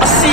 80